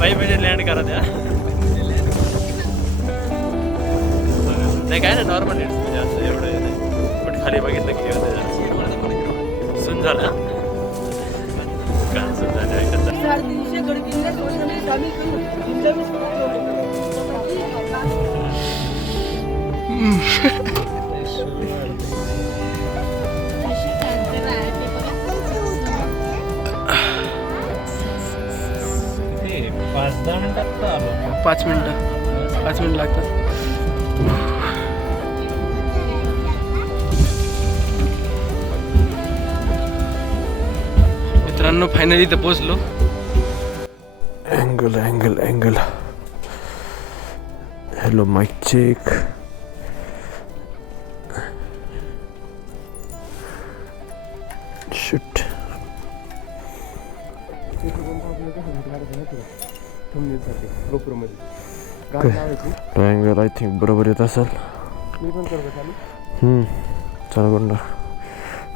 बाई म्हणजे लँड करा द्या. नाही काय नाही नॉर्मल म्हणजे असं एवढं नाही पण खाली बघितलं की सुन झालं का सुन झालं. 350 गडकिल्ले सोडण्याने सामील करून हिंदवी पाच मिनिटं लागतात. मित्रांनो फायनली इथं पोहोचलो. Angle hello mike check. Shoot triangle I think बरोबर येत असेल. चला कोण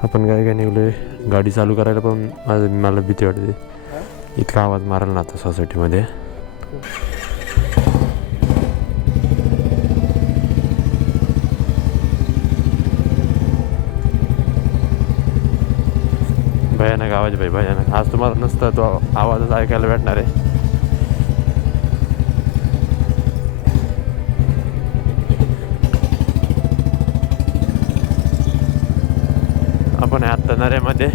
आपण काय निघलोय गाडी चालू करायला पण मला भीती वाटते इतका आवाज मारायला ना आता सोसायटीमध्ये. भयानक आवाज भाई भयानक. आज तुम्हाला नसता तो आवाजच ऐकायला भेटणार आहे. आपण आत्ता नऱ्यामध्ये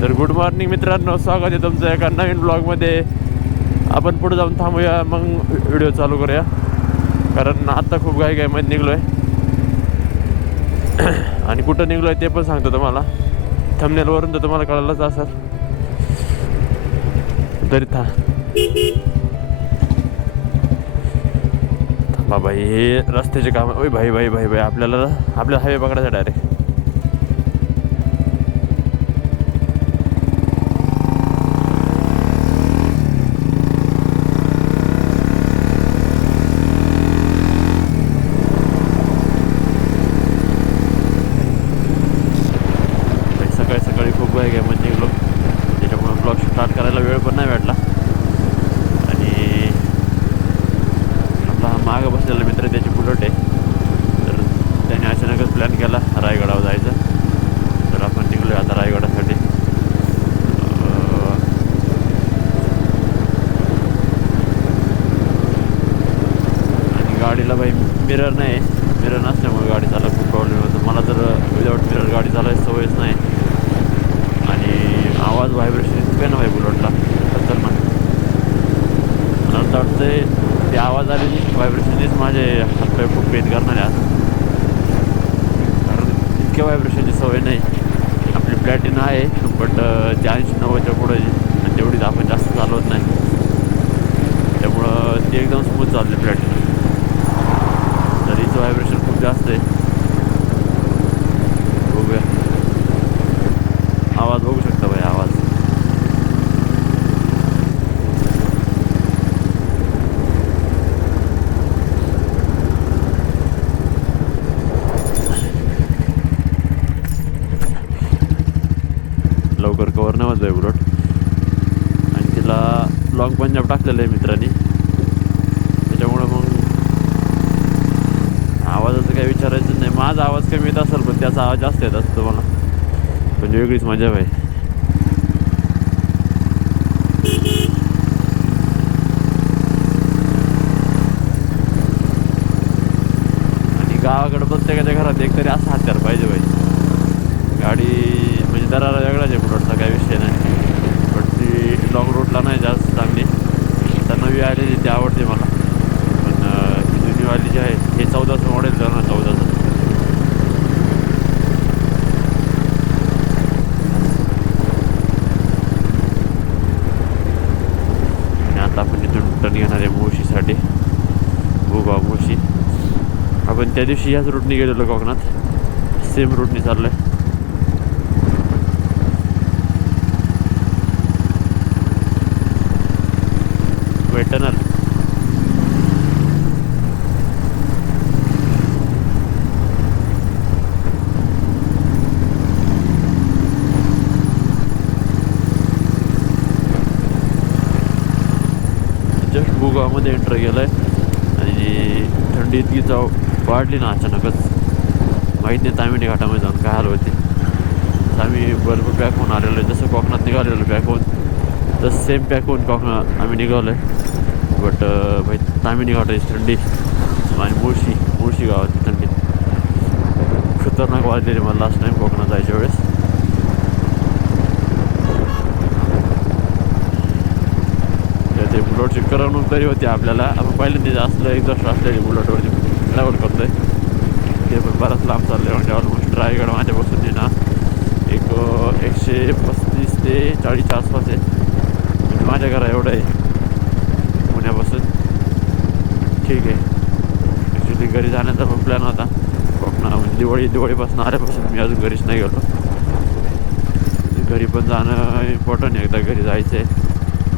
तर गुड मॉर्निंग मित्रांनो, स्वागत आहे तुमचं एका नवीन ब्लॉगमध्ये. आपण पुढे जाऊन थांबूया मग व्हिडिओ चालू करूया कारण आत्ता खूप घाईमध्ये निघलो आहे आणि कुठं निघलो आहे ते पण सांगतो तुम्हाला. थंबनेलवरून तर तुम्हाला कळलंच असेल तरी बाबा हे रस्त्याचे काम. ओय भाई आपल्याला आपल्या हायवे पकडायचा डायरेक्ट. सकाळी खूप घाईमध्ये निघलो त्याच्यामुळे ब्लॉग स्टार्ट करायला वेळ पण नाही भेटला. मागं बसलेला मित्र त्याची बुलेट आहे तर त्याने अचानकच प्लॅन केला रायगडावर जायचं. तर आपण निघलो आता रायगडासाठी. आणि गाडीला बाई मिरर नाही. मिरर नसल्यामुळे गाडी चालायला खूप प्रॉब्लेम होतो. मला तर विदाऊट मिरर गाडी चालायची सवयच नाही. आणि आवाज व्हायब्रेशन इतकं आहे ना बाई बुलेटला खतरनाक. मला तर वाटतंय ते आवाज आलेली व्हायब्रेशननीच माझे हातपाय खूप पेन करणार आहे आज. कारण इतक्या व्हायब्रेशनची सवय नाही. आपली प्लॅटिना आहे बट 80-90च्या पुढे आणि तेवढीच आपण जास्त चालवत नाही. त्यामुळं ती एकदम स्मूथ चालली प्लॅटिना. तर हिचं व्हायब्रेशन खूप जास्त आहे. बघूया आवाज बघू शकता भाई आवाज. लवकर कवर नाही होत आहे बुलेट. आणि तिला लॉंग पंजाब टाकलेलं आहे मित्रांनी त्याच्यामुळं मग आवाजाचं काही विचारायचं नाही. माझा आवाज कमी येत असेल पण त्याचा आवाज जास्त येत असतो मला. म्हणजे वेगळीच मजा आहे. आणि गावाकडं प्रत्येकाच्या घरात एकतरी असं हत्यार पाहिजे बाई. गाडी म्हणजे दरारा वेगळाच आहे बुलेटचा काही विषय नाही. पण ती लॉंग रूटला नाही जास्त चांगली. तर नवी आलेली ती आवडते मला. पण ती जुनीवाली जी आहे हे 14चं मॉडेल झालं ना 14चं. आणि आता आपण इथून टर्न घेणार आहे मुळशीसाठी. भूगाव मुळशी. आपण त्या दिवशी ह्याच रूटने गेलेलो कोकणात. सेम रूटने चाललो आहे. टनल गोवामध्ये एंटर केलं आहे आणि थंडी इतकी वाढली ना अचानकच, माहीत नाही तामिनी घाटामध्ये जाऊन काय हाल होते. तर आम्ही बर्फ पॅक होऊन आलेलो आहे, जसं कोकणात निघालेलो पॅक होऊन तसं सेम पॅक होऊन कोकणात आम्ही निघालो आहे. बट भाई तामिनी घाटाची थंडी आणि मुळशी गावाची थंडी खतरनाक वाजलेली मला लास्ट टाईम कोकणात जायच्या वेळेस. ते बुलेटची करवणूक तरी होती आपल्याला. आपण पहिल्यांदा असलं एक्झॉस्ट असलेली बुलेटवरती ट्रॅव्हल करतो आहे, ते पण बराच लांब चाललं आहे. म्हणजे ऑलमोस्ट रायगड माझ्यापासून आहे ना एक 135 ते 40च्या आसपास आहे. म्हणजे माझ्या घरा एवढं आहे पुण्यापासून. ठीक आहे, ॲक्च्युली घरी जाण्याचा पण प्लॅन होता कोकणा, म्हणजे दिवाळीपासून आल्यापासून मी अजून घरीच नाही गेलो. घरी पण जाणं इम्पॉर्टंट आहे, एकदा घरी जायचं आहे.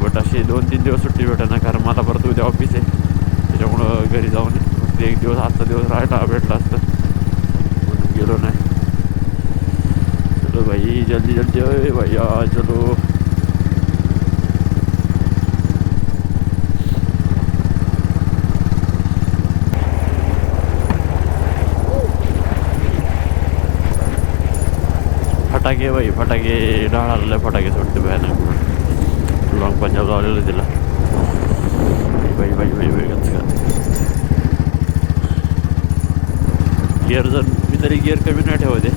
बट असे 2-3 दिवस सुट्टी भेटत ना, कारण मला परत उद्या ऑफिस आहे. त्याच्यामुळं घरी जाऊन फक्त एक दिवस आजचा दिवस राहायला भेटला असतं म्हणून गेलो नाही. चलो भाई जल्दी जल्दी अरे भैया चलो. फटाके भाई फटाके डाळाला फटाके सोडते भयानक. लॉंग पंजाब लावलेलं तिला बाई वेगळंच का. गिअर जर मी तरी गिअर कमी नाही ठेवते,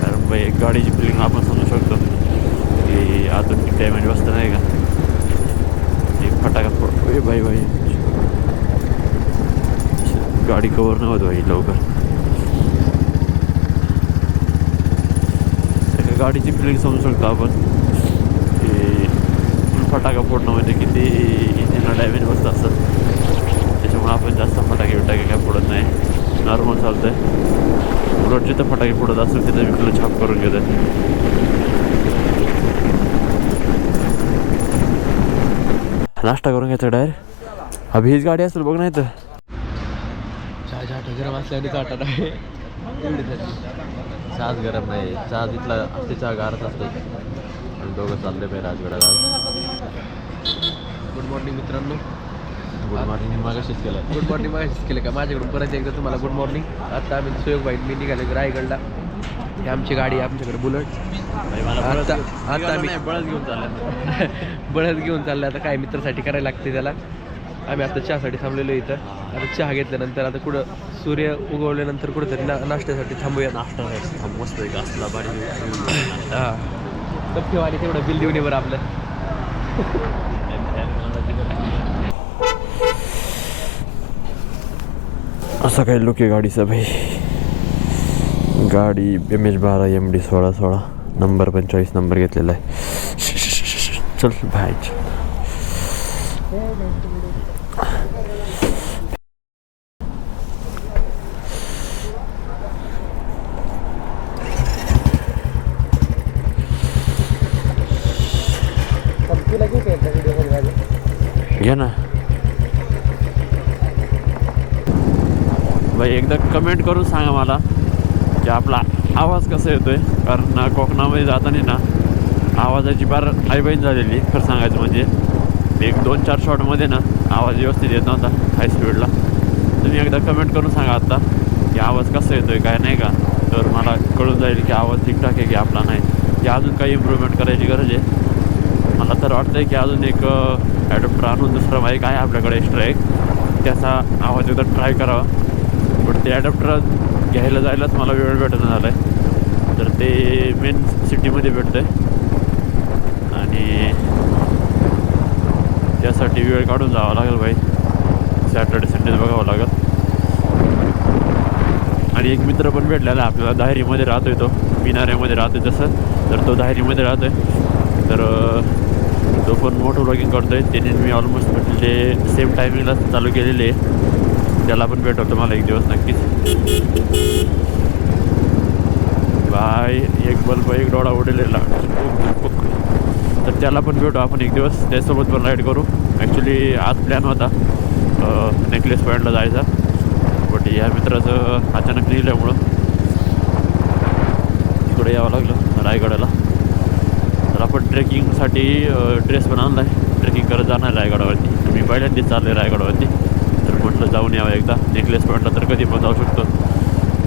कारण बाई गाडीची फिलिंग आपण समजू शकतो की अजून किती डॅमेज बसतं नाही का. एक फटाका बाई गाडी कवर नाही होत भाई लवकर. गाडीची फिलिंग समजू शकतो आपण की फटाका फोडणं म्हणजे किती इंजिनला डॅमेज बसत असतात. त्याच्यामुळे आपण जास्त फटाके काय फोडत नाही, नॉर्मल चालतं आहे. उलट जिथं फटाके फोडत असतात तिथं मी तुला छाप करून घेतो. नाश्ता करून घ्यायचा डायरेक्ट. अभि हीच गाडी असेल बघ, नाही तर चहा गरम असल्याने चाटा नाही. चहाच गरम नाही, चहा तिथला असते, चहा गारच असते. आणि दोघं चालले पाहिजे राजगडाला. गुड मॉर्निंग मित्रांनो. गुड मॉर्निंग मागाशीच केलं. गुड मॉर्निंग मागाशीच केलं का माझ्याकडून परत एकदा तुम्हाला गुड मॉर्निंग. आता आम्ही सुयोग बाईक मी निघाले रायगडला. ही आमची गाडी आहे, आमच्याकडे बुलेट. आता आम्ही बळद घेऊन चालले. बळद घेऊन चाललं. आता काय मित्रासाठी करायला लागते त्याला. आम्ही आता चहासाठी थांबलेलो इथं. आता चहा घेतल्यानंतर आता कुठं सूर्य उगवल्यानंतर कुठंतरी नाश्त्यासाठी थांबूया. नाश्ता मस्त आहे, असला बारी. हां कप्पेवाले तेवढं बिल देऊन ये बरं आपलं. असा काही लुक आहे गाडीचा भाई. गाडी MH12 MD 1616 नंबर 45 नंबर घेतलेला आहे. चल भाई घे ना भाई. एकदा कमेंट करून सांगा मला की आपला आवाज कसा येतोय, कारण कोकणामध्ये जाताना ना आवाजाची फार हायबाईन झालेली खरं सांगायचं म्हणजे. 1-2-4 शॉटमध्ये ना आवाज व्यवस्थित येत नव्हता हाय स्पीडला. तुम्ही एकदा कमेंट करून सांगा आत्ता की आवाज कसा येतोय काय नाही का, तर मला कळून जाईल की आवाज ठीकठाक आहे की आपला नाही, की अजून काही इम्प्रूव्हमेंट करायची गरज आहे. मला तर वाटतं आहे की अजून एक ॲडॉप्टर आणून दुसरा माईक आहे आपल्याकडे एक्स्ट्रा एक, त्याचा आवाज एकदा ट्राय करावा. पण ते ॲडॉप्टर घ्यायला जायलाच मला वेळ भेटणं झाला आहे. तर ते मेन सिटीमध्ये भेटतं आहे आणि त्यासाठी वेळ काढून जावं लागेल भाई. सॅटर्डे संडेच बघावं लागेल. आणि एक मित्र पण भेटलेला आपल्याला, दाहेरीमध्ये राहतोय तो, पिनाऱ्यामध्ये राहतोय तसं. तर तो दाहेरीमध्ये राहतोय, तर तो पण मोठं ब्लॉगिंग करतो आहे. त्याने मी ऑलमोस्ट म्हणजे सेम टायमिंगला चालू केलेले आहे. त्याला पण भेटवतो मला एक दिवस नक्कीच. बाय एक बल्ब एक डोळा उडलेला, तर त्याला पण भेटू आपण एक दिवस, त्याच्यासोबत पण राईड करू. ॲक्च्युली आज प्लॅन होता नेकलेस पॉईंटला जायचा, बट या मित्राचं अचानक निघल्यामुळं इकडे यावं लागलं रायगडाला. तर आपण ट्रेकिंगसाठी ड्रेस पण आणला आहे, ट्रेकिंग करत जाणार रायगडावरती. मी पहिल्यांदाच चाललो रायगडवरती, तर म्हटलं जाऊन यावं एकदा. नेकलेस पॉईंटला तर कधी पण जाऊ शकतो,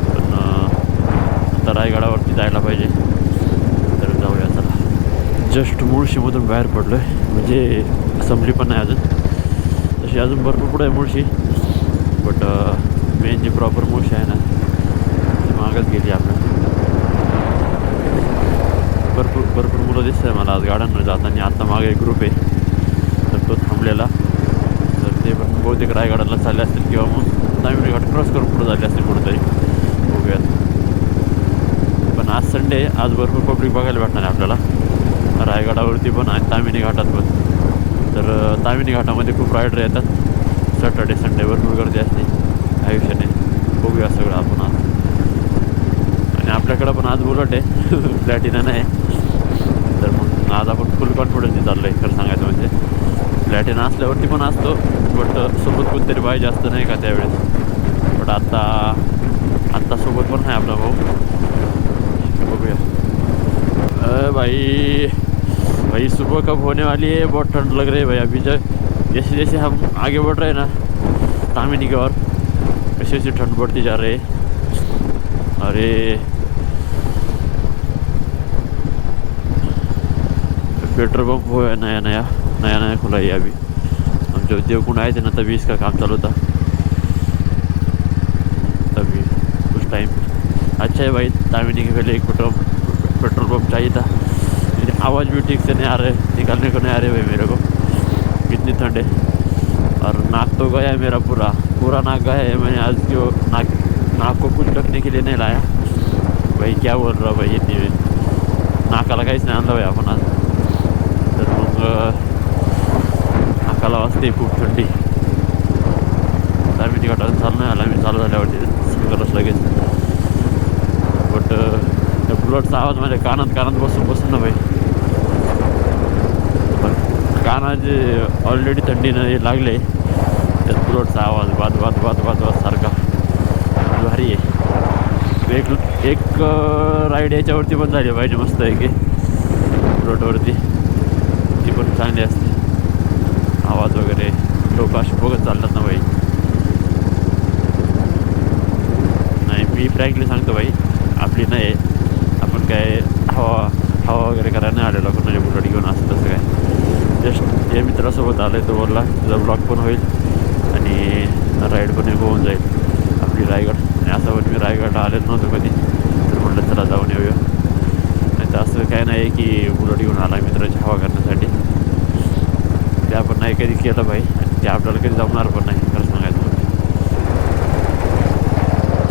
पण आता रायगडावरती जायला पाहिजे, तर जाऊया चला. जस्ट मुळशीमधून बाहेर पडलो आहे, म्हणजे संपली पण नाही अजून, तशी अजून भरपूर पुढे आहे मुळशी, बट मेन जी प्रॉपर मुळशी आहे ना ती मागच गेली आपल्या. भरपूर मुलं दिसत आहे मला आज गाड्यांवर जाताना. आता मागे एक ग्रुप आहे, तर तो थांबलेला, तर ते पण बहुतेक रायगडाला चालले असतील किंवा मग तामिनी घाट क्रॉस करून पुढे झाले असतील कुठेतरी, बघूयात. पण आज संडे, आज भरपूर पब्लिक बघायला भेटणार आहे आपल्याला रायगडावरती पण आणि तामिनी घाटात पण. तर तामिनी घाटामध्ये खूप रायडर येतात, सॅटर्डे संडे भरपूर गर्दी असते आयुष्याने. बघूया सगळं आपण आज. आणि आपल्याकडं पण आज बुलेट आहे, प्लॅटिना नाही, तर मग आज आपण फुल कॉन्फिडन्सने चाललो आहे खरं सांगायचं म्हणजे. प्लॅटिना असल्यावरती पण असतो, बट सोबत कोणतरी पाहिजे असतं नाही का त्यावेळेस. बट आत्ता सोबत पण आहे आपला भाऊ. बघूया. भाई सुबह कब होने वाली है, बहुत ठंड लग रही है भाई अभी. जैसे जैसे हम आगे बढ़ रहे हैं ना तामिनी की ओर, वैसे वैसे ठंड बढ़ती जा रही है. अरे पेट्रोल पंप वो है नया खुला है अभी. हम जब देवकुंड आए थे ना तभी इसका काम चालू था, तभी कुछ टाइम. अच्छा है भाई, तामिनी के पहले एक पेट्रोल पंप चाहिए था. आवाज़ भी ठीक से नहीं आ रहे, निकालने को नहीं आ रहे भाई मेरे को, इतनी ठंड है. और नाक तो गया है मेरा, पूरा नाक गया है. मैंने आज जो नाक को कुछ ढकने के लिए नहीं लाया भाई. क्या बोल रहा भाई, इतनी नाकाला काहीच नाही आणलं भाई आपण आज. तर मग नाकाला वाजते खूप थंडी. तामिनी घाटाला चालू नाही आला मी, चालू झाल्यावरती सिंगलच लगेच. बट त्या बुलेटचा आवाज माझ्या कानात बसून ना भाई, कानाचे ऑलरेडी थंडीनं हे लागले, त्यात बुलेटचा आवाज वाद सारखा भारी आहे. एक राईड याच्यावरती पण झाली पाहिजे मस्त आहे की बुलेटवरती, ती पण चांगली असते. आवाज वगैरे लोक असे बघत चालतात ना भाई. नाही मी फ्रँकली सांगतो भाई, आपली नाही, आपण काय हवा वगैरे करायला नाही आलेलो कोणाच्या बुलेट घेऊन असं तसं काय. जस्ट जे मित्रासोबत आलं आहे तो बोलला तुझा ब्लॉग पण होईल आणि राईड पण होऊन जाईल आपली रायगड. आणि असं पण मी रायगडला आलेलो नव्हतो कधी, तर म्हटलं चला जाऊन येऊया. नाही तर असं काय नाही की बुलेट घेऊन आला मित्राची हवा करण्यासाठी, ते आपण नाही कधी केलं भाई, आणि ते आपल्याला कधी जमणार पण नाही खरं सांगायचं म्हणजे.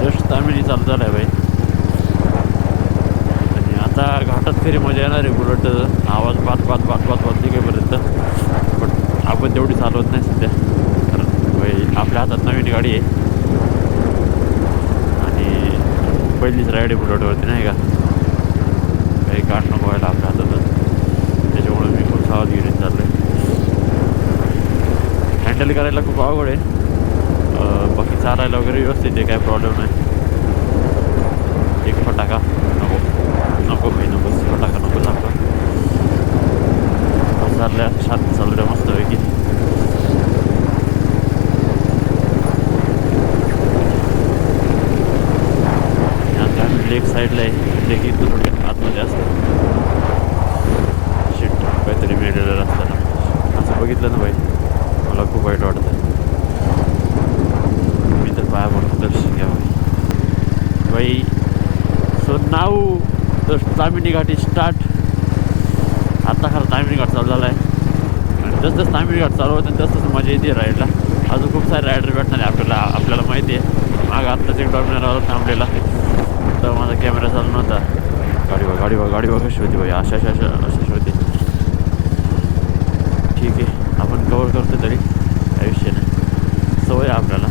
जस्ट तामिनी चालू झालं आहे भाई, आणि आता घाटात खरी मजा येणार आहे. बुलेट आवाज बात निघेपर्यंत, पण आपण तेवढी चालवत नाही सध्या, कारण भाई आपल्या हातात नवीन गाडी आहे आणि पहिलीच राईड आहे बुलेटवरती नाही का, काही गाठ नको व्हायला आपल्या हातातच. त्याच्यामुळे मी खूप सावधगिरीने चाललो आहे. हँडल करायला खूप अवघड आहे, बाकी चालायला वगैरे व्यवस्थित आहे, काय प्रॉब्लेम नाही. एक फटाका नको भाई, नको फटाका नको सांगतो. चालल्या शांत चालल्या मस्तपैकी. लेक साईडला आहे, लेक इथं थोडी आतमध्ये असतं. शिट काहीतरी मिळलेलं असताना असं बघितलं ना भाई, मला खूप वाईट वाटतं. मी तर पाया पडतो, दर्शन घ्या भाई. So now the Tamhini Ghat is start. आता खरं तामिनी घाट चालू झाला आहे, आणि जसं तामिनी घाट चालू होतं तसंच मजा येते राईडला. अजून खूप सारे रायडर भेटणार आहे आपल्याला माहिती आहे. मागं आत्ताच एक डॉमिनरवाला थांबलेला, तर माझा कॅमेरा चालू नव्हता. गाडी बघ कशी होती भाई, अशा होती. ठीक आहे, आपण कवर करतो तरी आयुष्याने, सवय आपल्याला.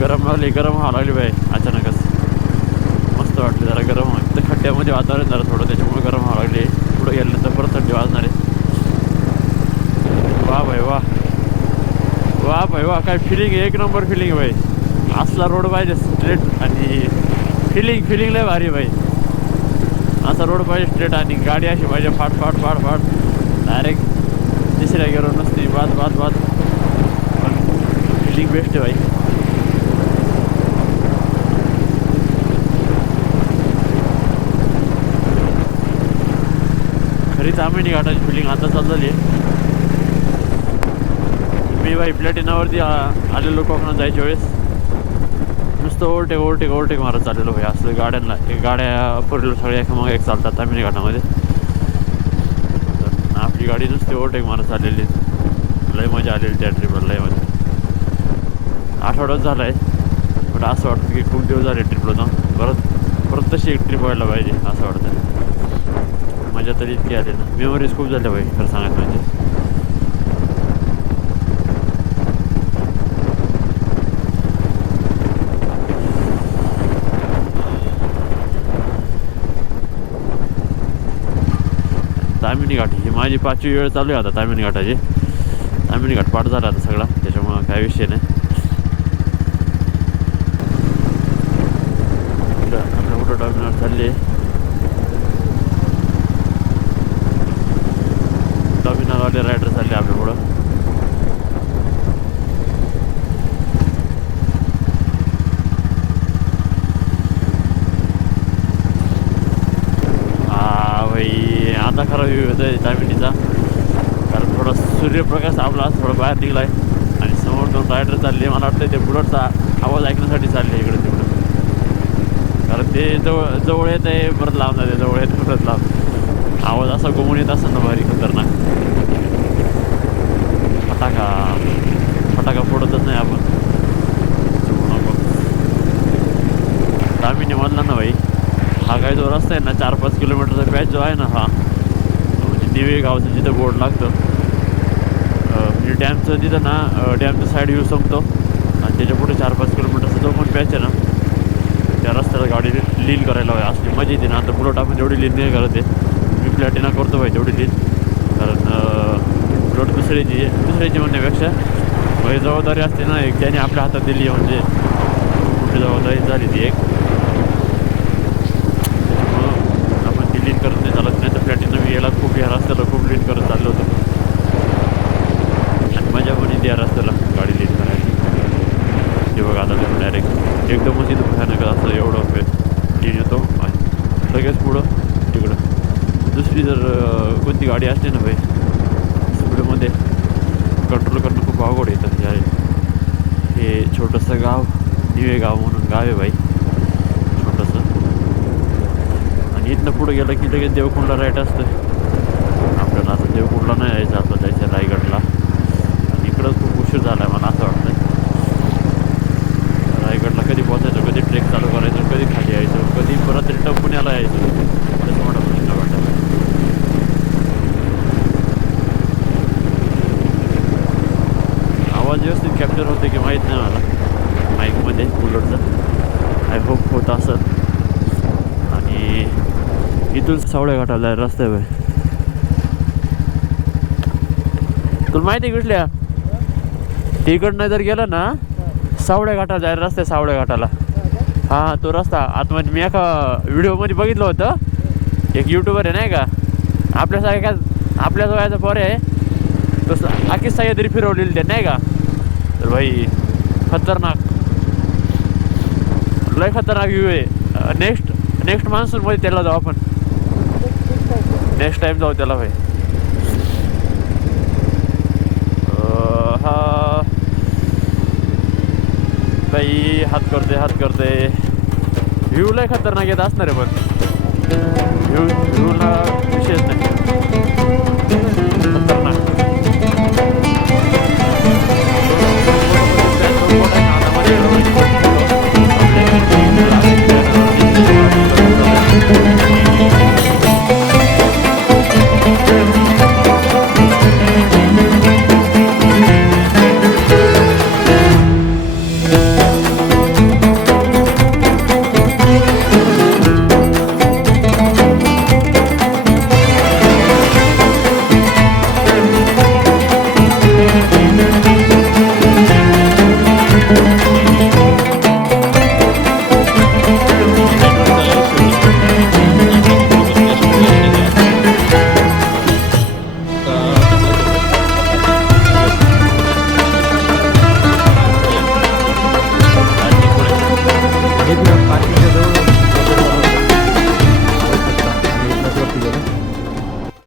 गरम व्हावं लागली भाई अचानकच. मस्त वाटलं जरा गरम तर खड्ड्यामध्ये वातावरण जरा थोडं, त्याच्यामुळे गरम व्हावं लागले. पुढे गेल्यानंतर परत थंडी वाजणार आहे. वाह भाई वाह, काय फिलिंग आहे, एक नंबर फिलिंग आहे भाई. असला रोड पाहिजे स्ट्रेट, आणि फिलिंग लय भारी भाई. असा रोड पाहिजे स्ट्रेट, आणि गाडी अशी पाहिजे फाट डायरेक्ट तिसऱ्या गेलो नसती बाद बाद बाद, पण फिलिंग बेस्ट आहे भाई. खरी तामिनी घाटाची फिलिंग आता चालू झाली आहे. मी भाई प्लॅटिनावरती आलेलो कोकणात जायच्या वेळेस नुसतं ओव्हरटेक मारत चाललेलो भाई. असं गाड्या फोर व्हीलर सगळ्या एकामागे एक चालतात तामिनी घाटामध्ये. तर आपली गाडी नुसती ओव्हरटेक मारत चाललेली. लय मजा आलेली त्या ट्रिपला, लय मजा. आठवड्यात झाला आहे, पण असं वाटतं की खूप दिवस झाले ट्रिपला जाऊन. परत तशी एक ट्रिप व्हायला पाहिजे असं वाटतं. मजा तरी इतकी आली ना, मेमरीज खूप झाल्या भाई खरं सांगायचं म्हणजे. तामिनी घाट ही माझी 5वी वेळ चालू आहे आता तामिनी घाटाची. तामिनी घाट पाठ झाला आता सगळा, त्याच्यामुळं काय विषय नाही. आपल्या मोठं टर्मिनल चालले. टर्मिनलवाले रायडर चालले आपल्या पुढं. आता खरा व्ह्यू येतो आहे तामिनीचा, कारण थोडा सूर्यप्रकाश आपला थोडा बाहेर निघला आहे आणि समोर 2 रायडर चालले. मला वाटतं ते बुलेटचा आवाज ऐकण्यासाठी चालले इकडे तिकडं, कारण ते जवळ येत आहे परत लांब जाते, जवळ येत परत लांब. आवाज असा घुमून येत असेल ना भारी खतरनाक. फटाका फोडतच नाही आपण. तामिनी मधला ना भाई हा काय जो रस्ता आहे ना 4-5 किलोमीटरचा पॅच जो आहे ना, हा म्हणजे निवे गावचं जिथं बोर्ड लागतं, म्हणजे डॅमचं तिथं ना, डॅमचं साईड व्ह्यू संपतो आणि त्याच्या पुढे 4-5 किलोमीटरचा जो पण पॅच आहे ना, त्या रस्त्याला गाडी लीन करायला हवी. असली मजा येते ना. आता बुलेट आपण जेवढी लीन नाही करत आहे, मी प्लॅटिना करतो भाई तेवढी लीन, कारण बुलेट दुसऱ्याची म्हणण्यापेक्षा भाई जबाबदारी असते ना एक, ज्याने आपल्या हातात दिली म्हणजे मोठी जबाबदारी झाली ती एक. लीन करत नाही चालत नाही. तर प्लॅटिना मी याला खूप या रस्त्याला खूप लीन करत चाललो होतो आणि मजा पण येते या रस्त्याला गाडी लीन करायची. ते बघा आता ते डायरेक्ट एकदमच इथं भयानक असं एवढं लीन येतो आणि लगेच पुढं तिकडं दुसरी जर कोणती गाडी असते ना भाई स्पीडमध्ये कंट्रोल करणं खूप अवघड येतं. म्हणजे हे छोटंसं गाव निवे गाव म्हणून गाव आहे भाई छोटंसं. इथनं पुढं गेलं की लगेच देवकुंडला राईट असतं. आपल्याला आता देवकुंडला नाही यायचं, आपलं जायचं रायगडला. आणि इकडं खूप उशीर झाला आहे मला असं वाटतं. रायगडला कधी पोचायचं, कधी ट्रेक चालू करायचं, कधी खाली यायचं, कधी परत रिटर्न पुण्याला यायचं, तसं मोठा प्रश्न वाटतं. आवाज व्यवस्थित कॅप्चर होते की माहीत नाही मला माईकमध्ये बुलेटचा. आय होप होत असं. आणि इथून सावळ्या घाटाला रस्ता आहे भाई. तुला माहिती आहे कुठल्या तिकडनं जर गेलं ना सावळ्या घाटाला जायला रस्ता आहे, सावळ्या घाटाला. हां तो रस्ता आतमध्ये मी एका व्हिडिओमध्ये बघितलं होतं. एक यूट्यूबर आहे नाही का, आपल्या वयाचा पोर आहे, तसं आखी सह्याद्री फिरवलेली ते नाही का. तर भाई खतरनाक, लय खतरनाक व्ह्यू आहे. नेक्स्ट मान्सूनमध्ये त्याला जाऊ आपण, नेक्स्ट टाईम जाऊ त्याला भाई. हा बाई हात करते व्ह्यू लय खतरनाक येत असणार आहे, पण व्ह्यूला विशेष नाही.